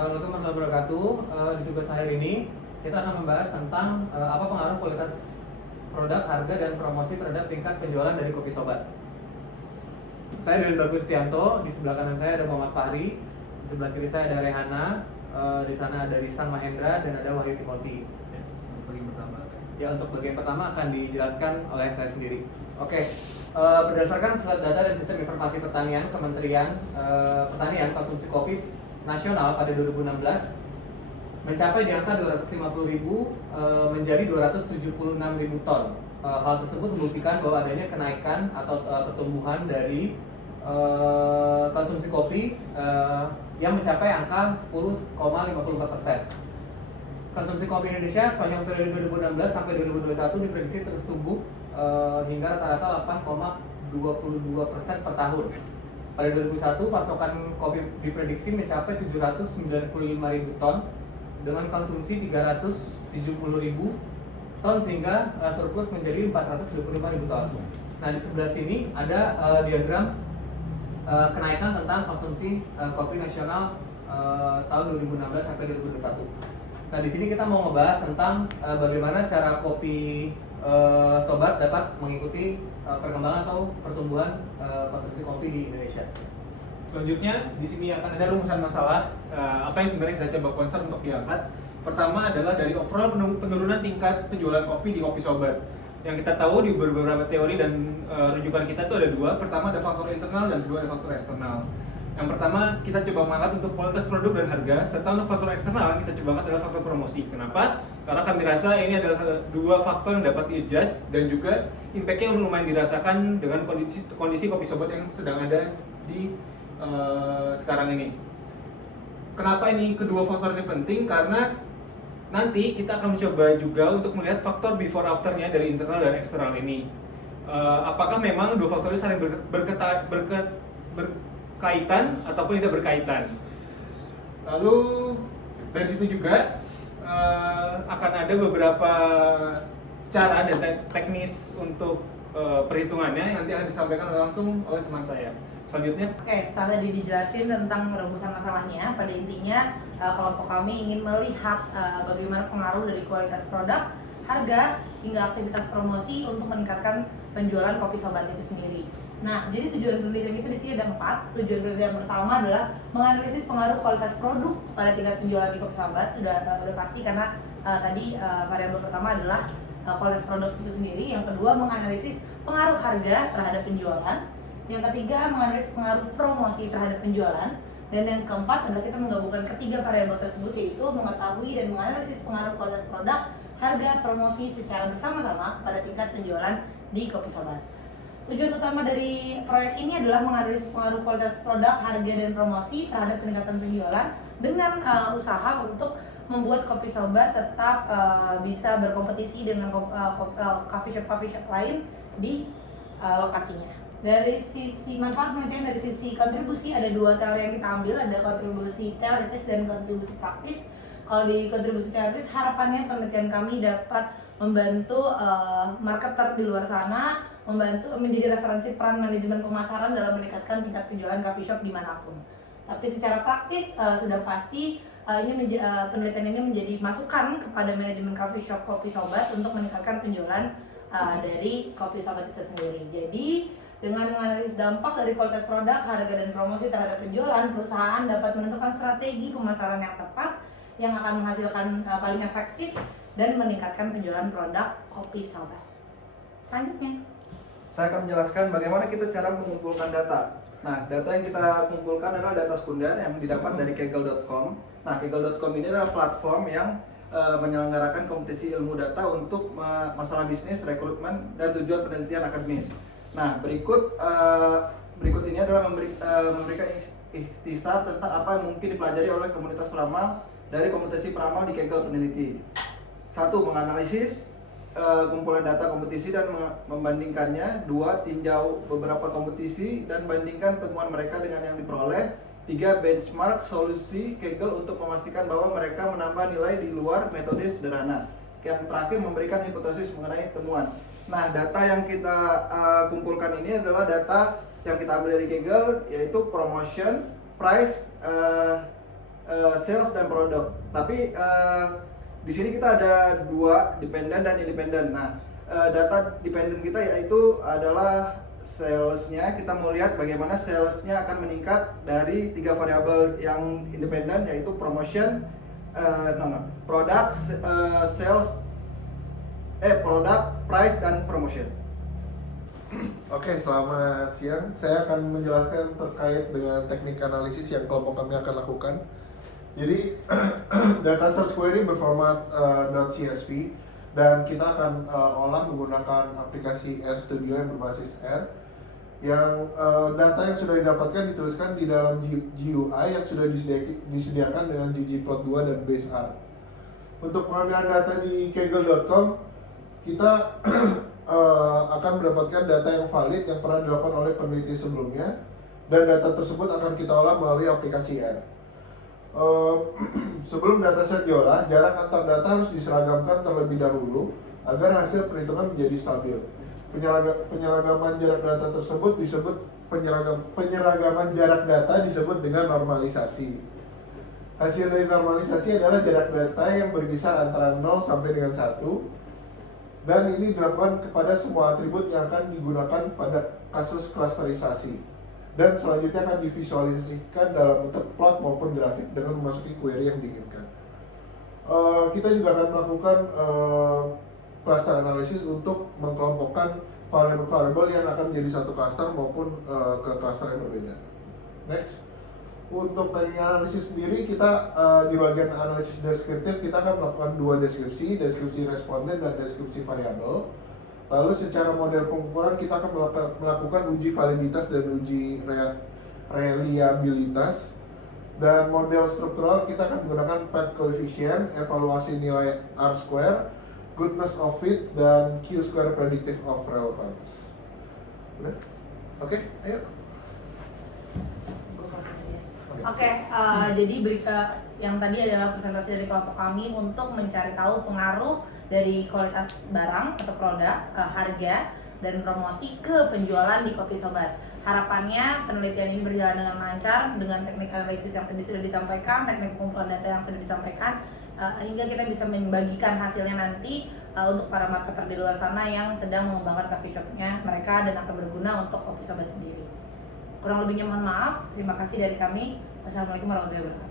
Assalamualaikum warahmatullahi wabarakatuh. Di tugas akhir ini kita akan membahas tentang apa pengaruh kualitas produk, harga, dan promosi terhadap tingkat penjualan dari Kopi Sobat. Saya Dewi Bagus Tianto, di sebelah kanan saya ada Muhammad Fahri, di sebelah kiri saya ada Rehana, di sana ada Risang Mahendra, dan ada Wahyu Timothy. Untuk bagian pertama. Ya, untuk bagian pertama akan dijelaskan oleh saya sendiri. Oke, berdasarkan pusat data dan sistem informasi pertanian Kementerian Pertanian, konsumsi kopi nasional pada 2016 mencapai di angka 250.000 menjadi 276.000 ton. Hal tersebut membuktikan bahwa adanya kenaikan atau pertumbuhan dari konsumsi kopi yang mencapai angka 10,54%. Konsumsi kopi Indonesia sepanjang periode 2016 sampai 2021 diprediksi terus tumbuh hingga rata-rata 8,22% per tahun. Pada 2001, pasokan kopi diprediksi mencapai 795.000 ton dengan konsumsi 370.000 ton sehingga surplus menjadi 425.000 ton. Nah, di sebelah sini ada diagram kenaikan tentang konsumsi kopi nasional tahun 2016 sampai 2021. Nah, di sini kita mau ngebahas tentang bagaimana cara kopi sobat dapat mengikuti perkembangan atau pertumbuhan konsumsi kopi di Indonesia. Selanjutnya di sini akan ada rumusan masalah apa yang sebenarnya kita coba concern untuk diangkat. Pertama adalah dari overall penurunan tingkat penjualan kopi di Kopi Sobat. Yang kita tahu di beberapa teori dan rujukan kita itu ada dua. Pertama ada faktor internal dan kedua ada faktor eksternal. Yang pertama kita coba mengangkat untuk kualitas produk dan harga, serta untuk faktor eksternal yang kita coba angkat adalah faktor promosi. Kenapa? Karena kami rasa ini adalah dua faktor yang dapat di-adjust dan juga impact-nya lumayan dirasakan dengan kondisi Kopi Sobat yang sedang ada di sekarang ini. Kenapa ini kedua faktor ini penting? Karena nanti kita akan mencoba juga untuk melihat faktor before after-nya dari internal dan eksternal ini. Apakah memang dua faktor ini saling berkaitan ataupun tidak berkaitan. Lalu dari situ juga akan ada beberapa cara dan teknis untuk perhitungannya yang nanti akan disampaikan langsung oleh teman saya. Selanjutnya. Oke, setelah tadi dijelasin tentang rumusan masalahnya, pada intinya kelompok kami ingin melihat bagaimana pengaruh dari kualitas produk, harga, hingga aktivitas promosi untuk meningkatkan penjualan Kopi Sobat itu sendiri. Nah, jadi tujuan penelitian kita di sini ada 4. Tujuan penelitian pertama adalah menganalisis pengaruh kualitas produk pada tingkat penjualan di Kopi Sobat. Udah pasti karena tadi variabel pertama adalah kualitas produk itu sendiri. Yang kedua, menganalisis pengaruh harga terhadap penjualan. Yang ketiga, menganalisis pengaruh promosi terhadap penjualan. Dan yang keempat adalah kita menggabungkan ketiga variabel tersebut, yaitu mengetahui dan menganalisis pengaruh kualitas produk, harga, promosi secara bersama-sama kepada tingkat penjualan di Kopi Sobat. Tujuan utama dari proyek ini adalah menganalisis pengaruh kualitas produk, harga, dan promosi terhadap peningkatan penjualan dengan usaha untuk membuat Kopi Sobat tetap bisa berkompetisi dengan coffee shop lain di lokasinya. Dari sisi manfaat penelitian, dari sisi kontribusi ada dua teori yang kita ambil, ada kontribusi teoritis dan kontribusi praktis. Kalau di kontribusi teoritis, harapannya penelitian kami dapat membantu marketer di luar sana, membantu menjadi referensi peran manajemen pemasaran dalam meningkatkan tingkat penjualan coffee shop dimanapun. Tapi secara praktis sudah pasti penelitian ini menjadi masukan kepada manajemen coffee shop Kopi Sobat untuk meningkatkan penjualan dari Kopi Sobat itu sendiri. Jadi dengan menganalisis dampak dari kualitas produk, harga, dan promosi terhadap penjualan, perusahaan dapat menentukan strategi pemasaran yang tepat yang akan menghasilkan paling efektif dan meningkatkan penjualan produk Kopi Sobat. Selanjutnya, saya akan menjelaskan bagaimana kita cara mengumpulkan data. Nah, data yang kita kumpulkan adalah data sekunder yang didapat dari Kaggle.com. Nah, Kaggle.com ini adalah platform yang menyelenggarakan kompetisi ilmu data untuk masalah bisnis, rekrutmen, dan tujuan penelitian akademis. Nah, berikut ini adalah memberikan ikhtisar tentang apa yang mungkin dipelajari oleh komunitas peramal dari kompetisi peramal di Kaggle Peneliti. 1. Menganalisis kumpulan data kompetisi dan membandingkannya. 2. Tinjau beberapa kompetisi dan bandingkan temuan mereka dengan yang diperoleh. 3. Benchmark solusi Kaggle untuk memastikan bahwa mereka menambah nilai di luar metode sederhana. Yang terakhir, memberikan hipotesis mengenai temuan. Nah, data yang kita kumpulkan ini adalah data yang kita ambil dari Kaggle, yaitu promotion, price, sales dan produk. Tapi di sini kita ada dua, dependen dan independen. Nah, data dependen kita yaitu adalah salesnya. Kita mau lihat bagaimana salesnya akan meningkat dari 3 variabel yang independen, yaitu promotion, product, product, price, dan promotion. Oke, selamat siang. Saya akan menjelaskan terkait dengan teknik analisis yang kelompok kami akan lakukan. Jadi, data search query berformat .csv dan kita akan olah menggunakan aplikasi RStudio yang berbasis R. Yang data yang sudah didapatkan dituliskan di dalam GUI yang sudah disediakan dengan ggplot2 dan base R. Untuk pengambilan data di kaggle.com, kita akan mendapatkan data yang valid yang pernah dilakukan oleh peneliti sebelumnya, dan data tersebut akan kita olah melalui aplikasi R. Sebelum data set diolah, jarak antar data harus diseragamkan terlebih dahulu agar hasil perhitungan menjadi stabil. Penyeragaman jarak data tersebut disebut penyeragaman jarak data disebut dengan normalisasi. Hasil dari normalisasi adalah jarak data yang berkisar antara 0 sampai dengan 1. Dan ini dilakukan kepada semua atribut yang akan digunakan pada kasus klasterisasi. Dan selanjutnya akan divisualisasikan dalam bentuk plot maupun grafik dengan memasuki query yang diinginkan. Kita juga akan melakukan cluster analisis untuk mengkelompokkan variabel-variabel yang akan menjadi satu cluster maupun ke cluster yang berbeda. Next. Untuk teknik analisis sendiri, kita di bagian analisis deskriptif kita akan melakukan 2 deskripsi responden dan deskripsi variabel. Lalu secara model pengukuran kita akan melakukan uji validitas dan uji reliabilitas. Dan model struktural kita akan menggunakan path coefficient, evaluasi nilai R-square, goodness of fit, dan Q-square predictive of relevance. Udah? Oke, ayo. Jadi yang tadi adalah presentasi dari kelompok kami untuk mencari tahu pengaruh dari kualitas barang atau produk, harga, dan promosi ke penjualan di Kopi Sobat. Harapannya penelitian ini berjalan dengan lancar dengan teknik analisis yang tadi sudah disampaikan, teknik pengumpulan data yang sudah disampaikan, hingga kita bisa membagikan hasilnya nanti untuk para marketer di luar sana yang sedang mengembangkan coffee shopnya mereka dan akan berguna untuk Kopi Sobat sendiri. Kurang lebihnya mohon maaf. Terima kasih dari kami. Wassalamualaikum warahmatullahi wabarakatuh.